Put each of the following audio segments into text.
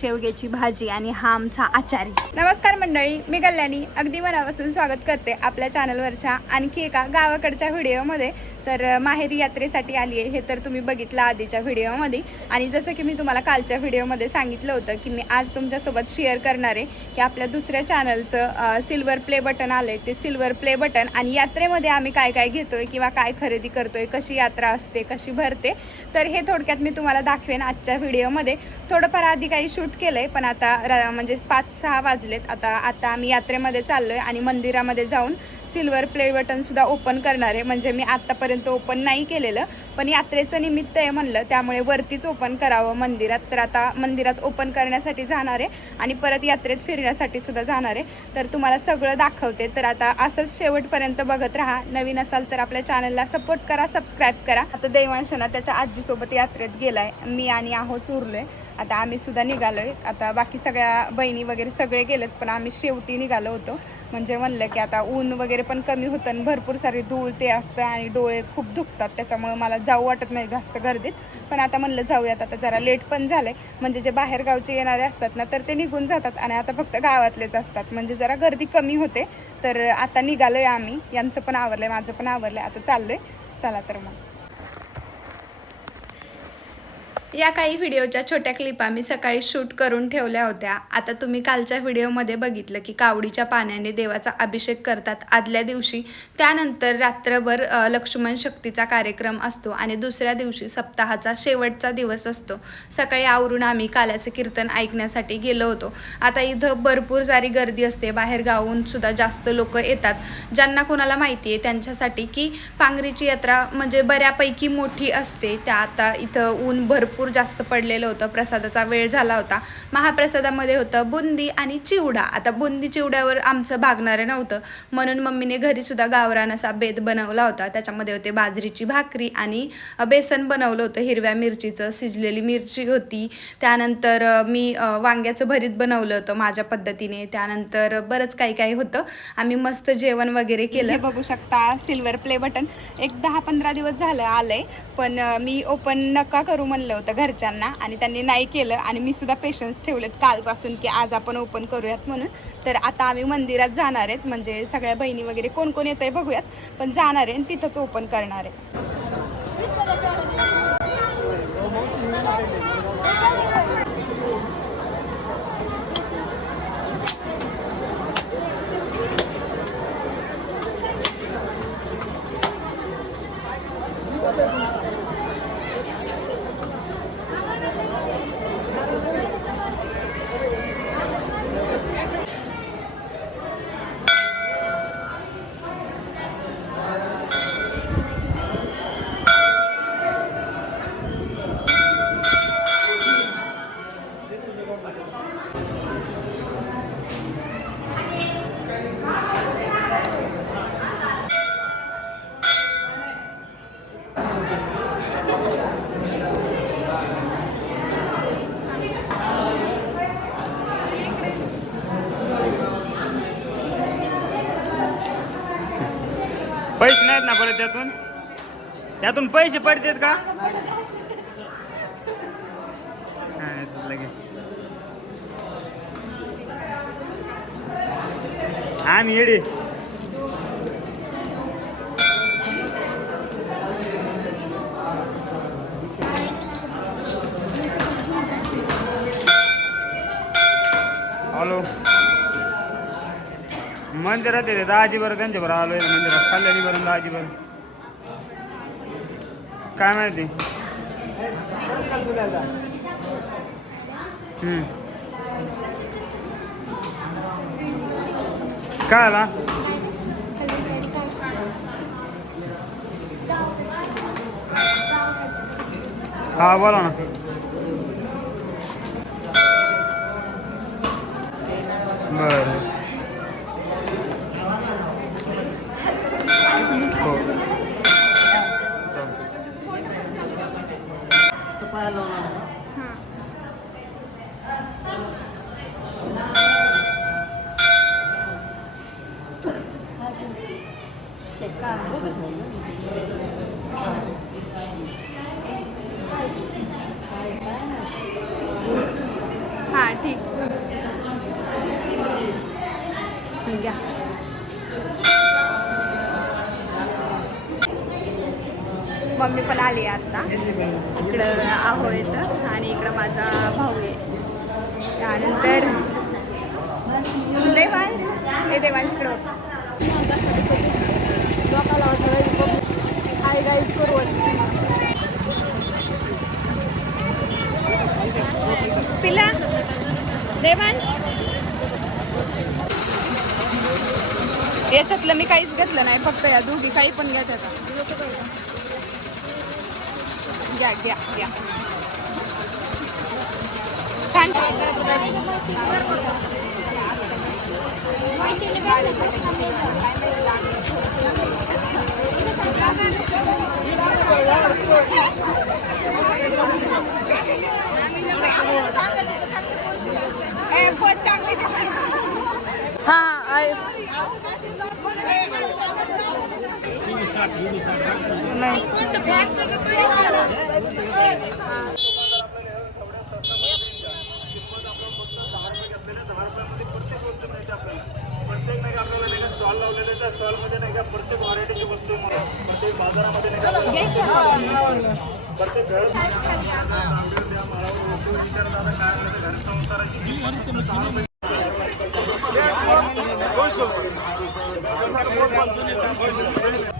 शेवग्याची भाजी आणि हा आमचा आचारी। नमस्कार मंडळी, मी कल्याणी अगदी मनापासून स्वागत करते आपल्या चॅनलवरच्या आणखी एका गावाकडच्या व्हिडिओमध्ये। तर माहेरी यात्रेसाठी आली आहे हे तर तुम्ही बघितलं आधीच्या व्हिडिओमध्ये। आणि जसं की मी तुम्हाला कालच्या व्हिडिओमध्ये सांगितलं होतं की मी आज तुमच्यासोबत शेअर करणार आहे की आपल्या दुसऱ्या चॅनलचं सिल्वर प्ले बटन आलं आहे, ते सिल्वर प्ले बटन आणि यात्रेमध्ये आम्ही काय काय घेतोय किंवा काय खरेदी करतोय, कशी यात्रा असते, कशी भरते, तर हे थोडक्यात मी तुम्हाला दाखवेन आजच्या व्हिडिओमध्ये। थोडंफार आधी काही शूट केलंय पण आता म्हणजे 5-6 वाजलेत। आता आम्ही यात्रेमध्ये चाललोय आणि मंदिरामध्ये जाऊन सिल्वर प्ले बटन सुद्धा ओपन करणार आहे। म्हणजे मी आतापर्यंत ओपन नाही केलेलं पण यात्रेचं निमित्त आहे म्हणलं त्यामुळे वरतीच ओपन करावं मंदिरात। तर आता मंदिरात ओपन करण्यासाठी जाणार आहे आणि परत यात्रेत फिरण्यासाठी सुद्धा जाणार आहे। तर तुम्हाला सगळं दाखवते, तर आता असंच शेवटपर्यंत बघत राहा। नवीन असाल तर आपल्या चॅनलला सपोर्ट करा, सबस्क्राईब करा। आता देवांशना त्याच्या आजीसोबत यात्रेत गेलाय, मी आणि आहोच उरलोय। आता आम्ही सुद्धा निघालोय। आता बाकी सगळ्या बहिणी वगैरे सगळे गेलेत पण आम्ही शेवटी निघालो होतो। म्हणजे म्हणलं की आता ऊन वगैरे पण कमी होतं आणि भरपूर सारी धूळ ते असतं आणि डोळे खूप दुखतात, त्याच्यामुळे मला जाऊ वाटत नाही जास्त गर्दीत। पण आता म्हणलं जाऊयात, आता जरा लेट पण झालंय। म्हणजे जे बाहेर गावचे येणारे असतात ना तर ते निघून जातात आणि आता फक्त गावातलेच असतात, म्हणजे जरा गर्दी कमी होते। तर आता निघालोय आम्ही, यांचं पण आवरलंय, माझं पण आवरलंय, आता चाललोय। चला तर मग या काही व्हिडिओच्या छोट्या क्लिप आम्ही सकाळी शूट करून ठेवल्या होत्या। आता तुम्ही कालच्या व्हिडिओमध्ये बघितलं की कावडीच्या पाण्याने देवाचा अभिषेक करतात आदल्या दिवशी, त्यानंतर रात्रभर लक्ष्मण शक्तीचा कार्यक्रम असतो आणि दुसऱ्या दिवशी सप्ताहाचा शेवटचा दिवस असतो। सकाळी आवरून आम्ही काल्याचं कीर्तन ऐकण्यासाठी गेलो होतो। आता इथं भरपूर सारी गर्दी असते, बाहेर गावून सुद्धा जास्त लोक येतात। ज्यांना कोणाला माहिती आहे त्यांच्यासाठी की पांगरीची यात्रा म्हणजे बऱ्यापैकी मोठी असते। त्या आता इथं ऊन भरपूर जास्त पडलेलं होतं, प्रसादाचा वेळ झाला होता। महाप्रसादामध्ये होतं बुंदी आणि चिवडा। आता बुंदी चिवड्यावर आमचं भागणारं नव्हतं म्हणून मम्मीने घरी सुद्धा गावरान असा बेत बनवला होता। त्याच्यामध्ये होते बाजरीची भाकरी आणि बेसन बनवलं होतं, हिरव्या मिरचीचं, शिजलेली मिरची होती, त्यानंतर मी वांग्याचं भरीत बनवलं होतं माझ्या पद्धतीने, त्यानंतर बरंच काही काही होतं। आम्ही मस्त जेवण वगैरे केलं। हे बघू शकता सिल्वर प्ले बटन एक 10-15 दिवस झालं आलंय, पण मी ओपन नका करू म्हणलं होतं घरच्यांना आणि त्यांनी नाही केलं आणि मी सुद्धा पेशन्स ठेवलेत कालपासून की आज आपण ओपन करूयात म्हणून। तर आता आम्ही मंदिरात जाणार आहेत, म्हणजे सगळ्या बहिणी वगैरे कोण कोण येतंय बघूयात, पण जाणार आहे आणि तिथंच ओपन करणार आहे। पैसे नाहीत ना परत त्यातून पैसे पडतात का? आणि येडे हॅलो मंदिरात येते दाजी बरं, त्यांच्या बरं आलोय मंदिरात, खाल्ल्यानी बरं दाजी बरं, काय माहिती। काय आला? हा बोला ना। बरं हो हां ठीक. घ्या. मम्मी पण आली आहे आता. इकडं आहो येतं आणि इकडं माझा भाऊ आहे. त्यानंतर देवांश हे देवांशकडं हाय गाईज करू. पिला देवांश. याच्यातलं मी काहीच घेतलं नाही, फक्त या दोघी काही पण घ्या त्याचा. घ्या घ्या घ्या. छान.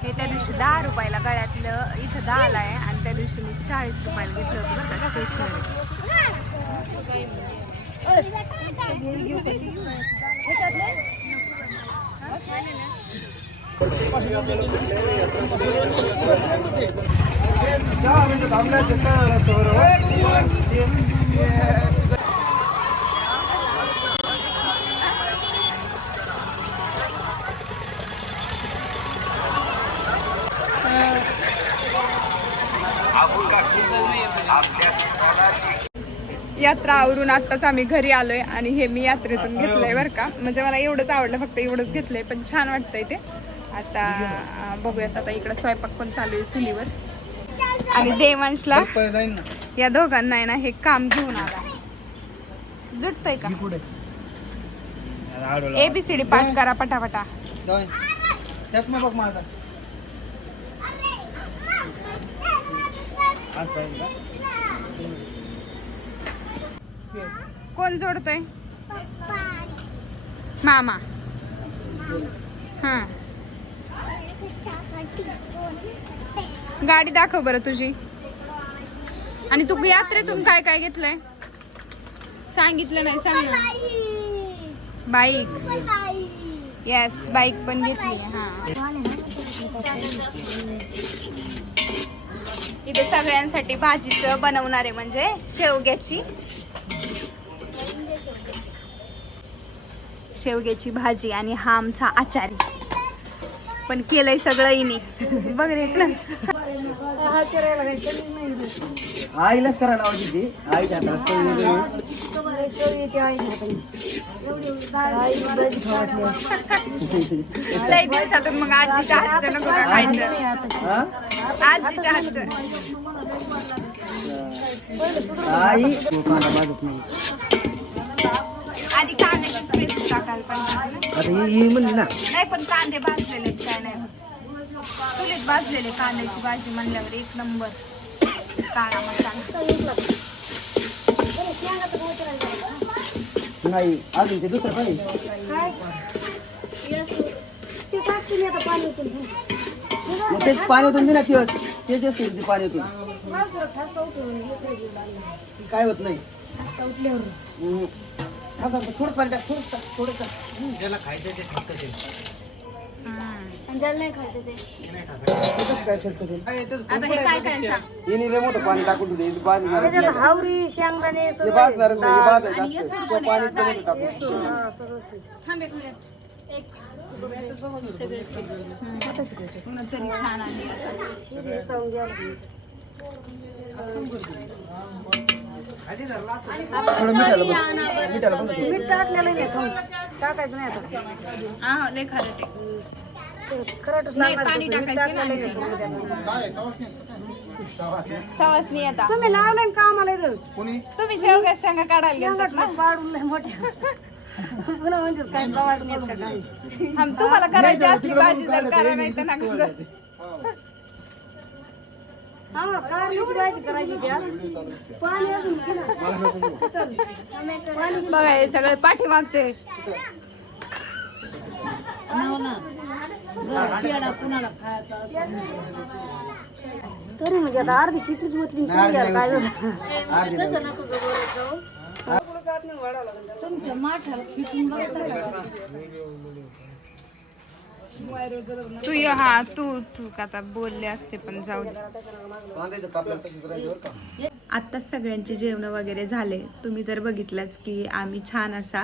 हे त्या दिवशी 10 रुपयाला गळ्यातलं इथं 10ला आहे आणि त्या दिवशी मी 40 रुपयाला घेतलं होतं बरं का स्टेशनरी. यात्रा आवरून आत्ताच आम्ही घरी आलोय आणि हे मी यात्रेतून घेतलंय बरं का. म्हणजे मला एवढंच आवडलं, फक्त एवढंच घेतलंय, पण छान वाटतंय ते. आता बघूयात. आता इकडं स्वयंपाक पण चालू आहे चुलीवर. आणि देवांशला या दोघांना आहे ना हे काम घेऊन आला. जुटतंय का? ABCD पाठ करा पटापटा. कोण जोडतोय? मामा. हा. गाडी दाखव बरं तुझी. आणि तू यात्रेतून काय काय घेतलंय सांगितलं नाही, सांग ना. बाईक. येस, बाईक पण घेतली. हा. इथे सगळ्यांसाठी भाजीचं बनवणार आहे, म्हणजे शेवग्याची भाजी आणि हा आमचा आचारी. पण केलंय सगळं इनी. बघ रे इकडं. आईलाच करायला आवडते ती. आईच्या लय दिवसातून मग आजीच्या हातचं नको का खायचं? आजीच्या हातचं. आई आधी कांद्याची पेस्ट टाकायला पाहिजे. आता ही म्हणली ना. नाही पण कांदे भाजलेले काय नाही, चुलीत भाजलेले कांद्याची भाजी म्हणल्यावर एक नंबर. काळा मसाला नाही, अजून ते दुसरं पाणी. मग तेच पाण्यातून दे ना. तेच असते ते पाण्यातून. काय होत नाही. थोडं पाणी टाक, थोडं ज्याला खायचं ते खातं ते. आता हे काय काय सांग. येणे लय मोठं पाणी टाकून दिले. हावरी शेंगदाणे तरी छान आहे. मीठ टाकलेलं नाही, टाकायचं नाही आता. हा लय खारट आहे. खरंच नाही, पाणी टाकायचं नाही. सवासनी येता तुम्ही लावले ना कामाला इथं तुम्ही शेवगा शेंगा काढायला गेलतात ना पाडून लय मोठ्या पुन्हा म्हणतात काय सवास नाही का काय हम तुम्हाला करायची असली भाजी तर करा नाही तर नका करू. आम्हाला कारल्याची भाजी करायची होती आज पाणी अजून गेलं. बघा हे सगळे पाठीमागचे तरी म्हणजे आता अर्धी कितीच होती काय झालं तुमच्या माठाला फिटून बघता तू ये, हा तू आता बोलले असते पण जाऊ दे. आत्ताच सगळ्यांचे जेवण वगैरे झाले. तुम्ही तर बघितलंच की आम्ही छान असा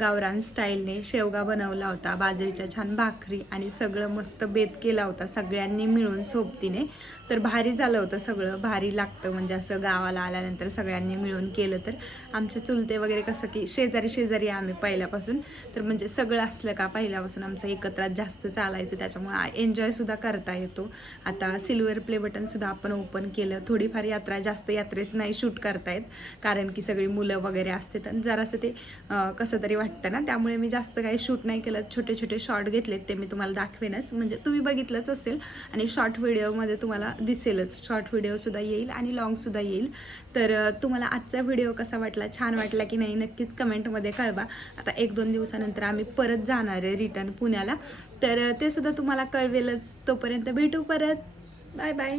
गावरान स्टाईलने शेवगा बनवला होता, बाजरीच्या छान भाकरी आणि सगळं मस्त बेत केला होता सगळ्यांनी मिळून सोबतीने. तर भारी झालं होतं, सगळं भारी लागतं म्हणजे असं गावाला आल्यानंतर सगळ्यांनी मिळून केलं तर. आमचे चुलते वगैरे कसं की शेजारी आम्ही पहिल्यापासून, तर म्हणजे सगळं असलं का पहिल्यापासून आमचं एकत्रात जास्त चालायचं, त्याच्यामुळे एन्जॉयसुद्धा करता येतो. आता सिल्वर प्ले बटनसुद्धा आपण ओपन केलं. थोडीफार जास्त यात्रेत नाही शूट करतायत कारण की सगळी मुलं वगैरे असतात आणि जरासं ते कसं तरी वाटतं ना, त्यामुळे मी जास्त काही शूट नाही केलं. छोटे शॉर्ट घेतलेत ते मी तुम्हाला दाखवेनच, म्हणजे तुम्ही बघितलंच असेल आणि शॉर्ट व्हिडिओमध्ये तुम्हाला दिसेलच. शॉर्ट व्हिडिओसुद्धा येईल आणि लॉंगसुद्धा येईल. तर तुम्हाला आजचा व्हिडिओ कसा वाटला, छान वाटला की नाही नक्कीच कमेंटमध्ये कळवा. आता 1-2 दिवसानंतर आम्ही परत जाणार आहे रिटर्न पुण्याला, तर ते सुद्धा तुम्हाला कळवेलच. तोपर्यंत भेटू परत. Bye bye.